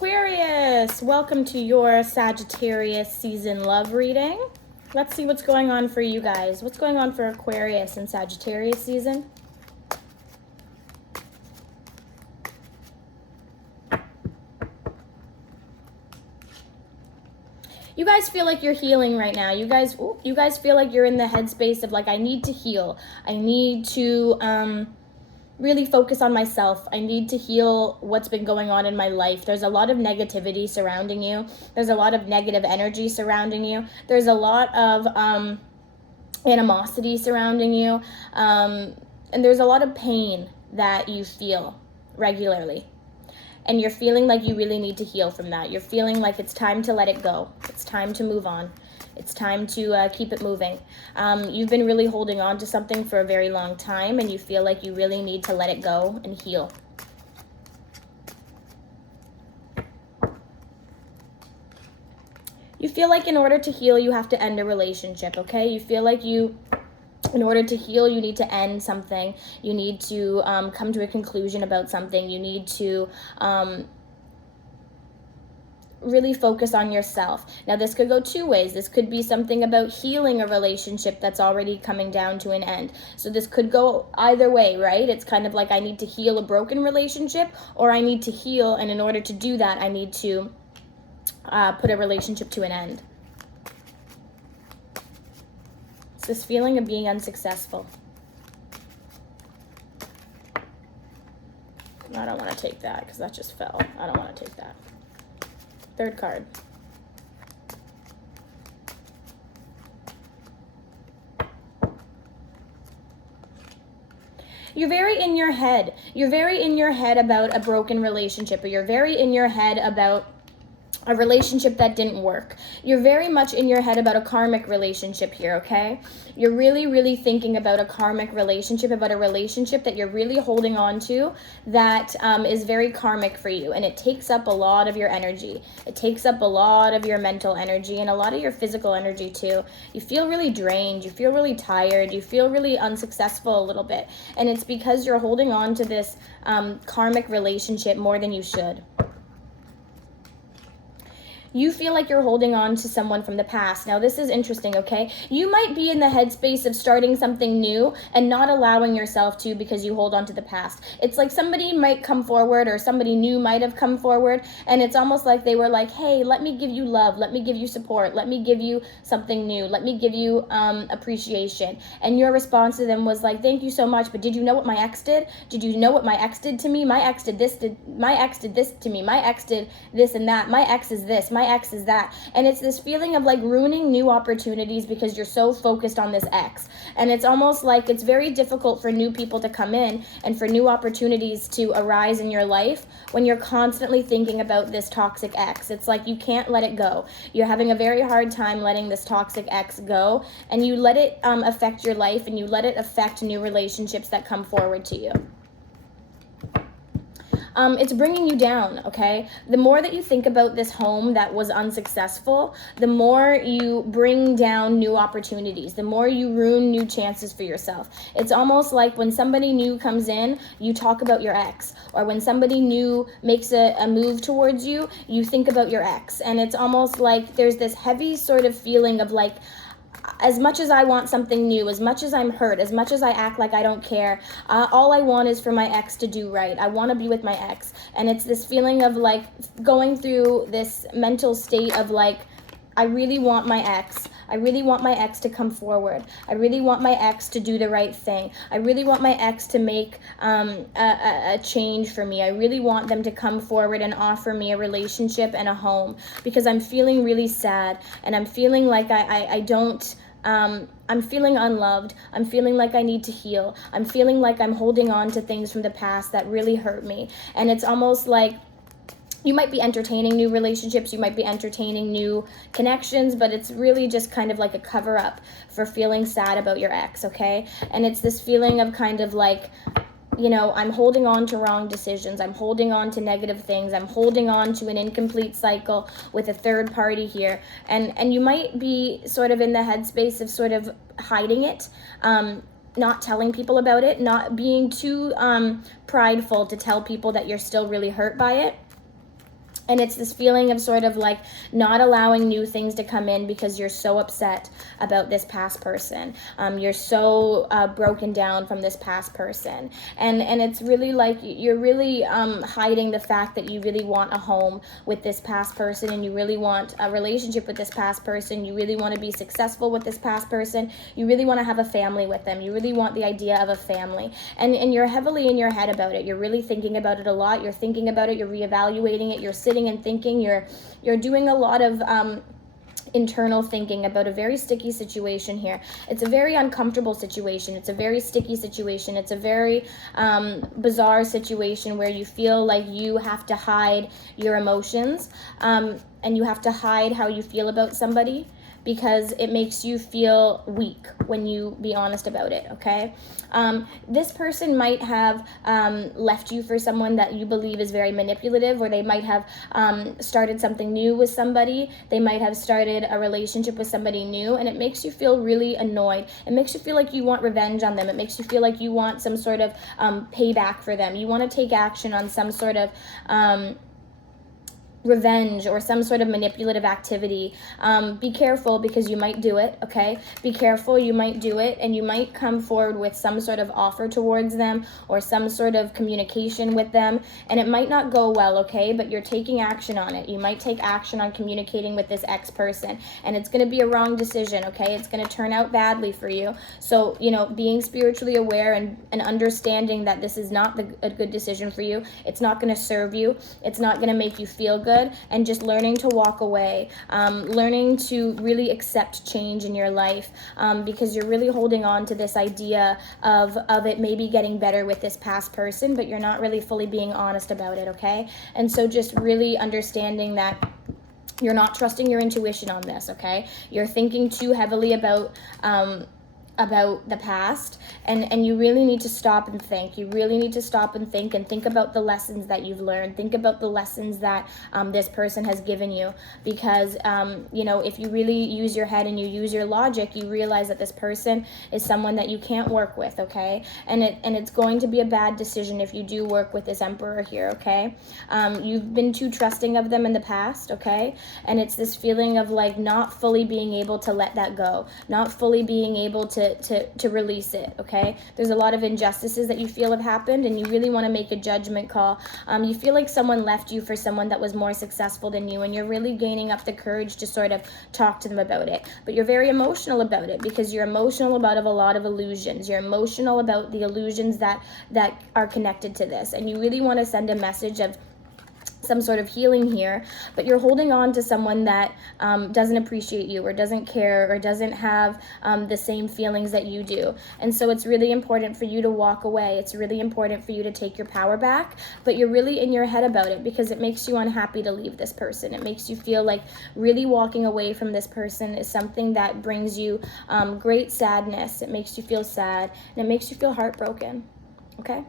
Aquarius, welcome to your Sagittarius season love reading. Let's see what's going on for you guys. What's going on for Aquarius in Sagittarius season? You guys feel like you're healing right now. You guys feel like you're in the headspace of like, I need to heal. I need to really focus on myself. I need to heal what's been going on in my life. There's a lot of negativity surrounding you. There's a lot of negative energy surrounding you. There's a lot of animosity surrounding you. And there's a lot of pain that you feel regularly. And you're feeling like you really need to heal from that. You're feeling like it's time to let it go. It's time to move on. It's time to keep it moving. You've been really holding on to something for a very long time, and you feel like you really need to let it go and heal. You feel like in order to heal, you have to end a relationship, okay? You feel like in order to heal, you need to end something. You need to come to a conclusion about something. You need to really focus on yourself. Now, this could go two ways. This could be something about healing a relationship that's already coming down to an end. So this could go either way, right? It's kind of like I need to heal a broken relationship, or I need to heal, and in order to do that, I need to put a relationship to an end. It's this feeling of being unsuccessful. I don't want to take that because that just fell. I don't want to take that. Third card. You're very in your head. You're very in your head about a broken relationship, or you're very in your head about a relationship that didn't work. You're very much in your head about a karmic relationship here, okay? You're really, really thinking about a karmic relationship, about a relationship that you're really holding on to that is very karmic for you, and it takes up a lot of your energy. It takes up a lot of your mental energy and a lot of your physical energy too. You feel really drained. You feel really tired. You feel really unsuccessful a little bit, and it's because you're holding on to this karmic relationship more than you should. You feel like you're holding on to someone from the past. Now, this is interesting, okay? You might be in the headspace of starting something new and not allowing yourself to because you hold on to the past. It's like somebody might come forward, or somebody new might have come forward, and it's almost like they were like, hey, let me give you love. Let me give you support. Let me give you something new. Let me give you appreciation. And your response to them was like, thank you so much, but did you know what my ex did? Did you know what my ex did to me? My ex did this to me. My ex did this and that. My ex is this. My ex is that. And it's this feeling of like ruining new opportunities because you're so focused on this ex. And it's almost like it's very difficult for new people to come in and for new opportunities to arise in your life when you're constantly thinking about this toxic ex. It's like you can't let it go. You're having a very hard time letting this toxic ex go, and you let it affect your life, and you let it affect new relationships that come forward to you. It's bringing you down, okay? The more that you think about this home that was unsuccessful, the more you bring down new opportunities, the more you ruin new chances for yourself. It's almost like when somebody new comes in, you talk about your ex, or when somebody new makes a move towards you, you think about your ex. And it's almost like there's this heavy sort of feeling of like, as much as I want something new, as much as I'm hurt, as much as I act like I don't care, all I want is for my ex to do right. I want to be with my ex. And it's this feeling of like going through this mental state of like, I really want my ex. I really want my ex to come forward. I really want my ex to do the right thing. I really want my ex to make a change for me. I really want them to come forward and offer me a relationship and a home, because I'm feeling really sad, and I'm feeling like I don't, I'm feeling unloved. I'm feeling like I need to heal. I'm feeling like I'm holding on to things from the past that really hurt me. And it's almost like you might be entertaining new relationships, you might be entertaining new connections, but it's really just kind of like a cover up for feeling sad about your ex, okay? And it's this feeling of kind of like, you know, I'm holding on to wrong decisions, I'm holding on to negative things, I'm holding on to an incomplete cycle with a third party here. And you might be sort of in the headspace of sort of hiding it, not telling people about it, not being too prideful to tell people that you're still really hurt by it. And it's this feeling of sort of like not allowing new things to come in because you're so upset about this past person. You're so broken down from this past person. And it's really like you're really hiding the fact that you really want a home with this past person, and you really want a relationship with this past person. You really want to be successful with this past person. You really want to have a family with them. You really want the idea of a family. And you're heavily in your head about it. You're really thinking about it a lot. You're thinking about it. You're reevaluating it. You're sitting and thinking. You're doing a lot of internal thinking about a very sticky situation here. It's a very uncomfortable situation. It's a very sticky situation. It's a very bizarre situation where you feel like you have to hide your emotions, and you have to hide how you feel about somebody, because it makes you feel weak when you be honest about it, okay? This person might have left you for someone that you believe is very manipulative, or they might have started something new with somebody. They might have started a relationship with somebody new, and it makes you feel really annoyed. It makes you feel like you want revenge on them. It makes you feel like you want some sort of payback for them. You want to take action on some sort of revenge or some sort of manipulative activity. Be careful, because you might do it, okay? Be careful, you might do it, and you might come forward with some sort of offer towards them or some sort of communication with them, and it might not go well, okay? But you're taking action on it. You might take action on communicating with this ex-person, and it's going to be a wrong decision, okay? It's going to turn out badly for you. So, you know, being spiritually aware and understanding that this is not a good decision for you. It's not going to serve you. It's not going to make you feel good. And just learning to walk away, learning to really accept change in your life, because you're really holding on to this idea of it maybe getting better with this past person, but you're not really fully being honest about it, okay? And so just really understanding that you're not trusting your intuition on this, okay? You're thinking too heavily about the past, and you really need to stop and think. You really need to stop and think about the lessons that you've learned. Think about the lessons that this person has given you, because you know, if you really use your head and you use your logic, you realize that this person is someone that you can't work with, okay? And it's going to be a bad decision if you do work with this Emperor here, okay? You've been too trusting of them in the past, okay? And it's this feeling of like not fully being able to let that go, not fully being able to release it, okay? There's a lot of injustices that you feel have happened, and you really want to make a judgment call. You feel like someone left you for someone that was more successful than you, and you're really gaining up the courage to sort of talk to them about it. But you're very emotional about it, because you're emotional about a lot of illusions. You're emotional about the illusions that are connected to this, and you really want to send a message of some sort of healing here, but you're holding on to someone that doesn't appreciate you, or doesn't care, or doesn't have the same feelings that you do. And so it's really important for you to walk away. It's really important for you to take your power back, but you're really in your head about it, because it makes you unhappy to leave this person. It makes you feel like really walking away from this person is something that brings you great sadness. It makes you feel sad, and it makes you feel heartbroken, okay?